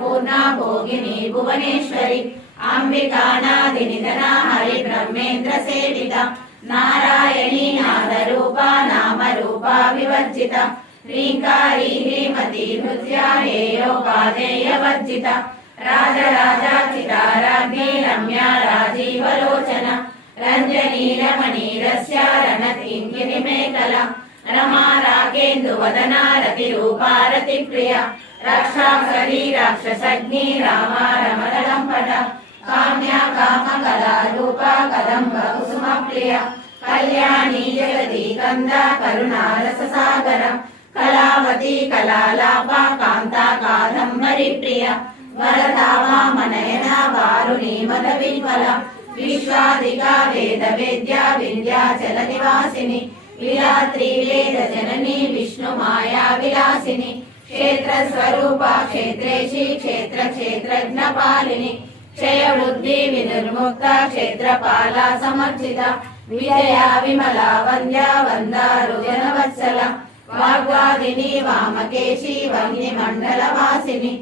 पूर्णा भोगिनी भुवनेश्वरी अंबिकानादि निधना हरि ब्रह्मेन्द्र सेविता नारायणी नादरूपा नामरूपा विवर्जिता ह्रींकारी ह्रीमती हृद्या हेयोपादेयवर्जिता राजराजार्चिता राज्ञी रम्या राजीवलोचना रंजनी रमणीरस्या रणतिङ्गिरिमेखला रमा राकेन्दुवदना रतिरूपा रतिप्रिया रक्षाकरी राक्षसग्नि रामा रमदलम्पटा काम्या कामकला रूपा कदम्ब कुसुमप्रिया कल्याणी जगती कंदा करुणारससागरा कलावती कलालापा कांता कादम्बरी प्रिया वरदा वामनयना वारुणी मदविह्वला विश्वादिका वेद वेद्या विंध्याचल निवासिनी विरात्री वेद जननी विष्णु माया विलासिनी क्षेत्र स्वरूपा क्षेत्रेशी क्षेत्र क्षेत्रज्ञ पालिनी क्षय बुद्धि विनिर्मुक्ता क्षेत्रपाला समर्जिता विजया विमला वन्द्या वन्दारु जनवत्सला वाग्वादिनी वामकेशी वह्निमण्डलवासिनी।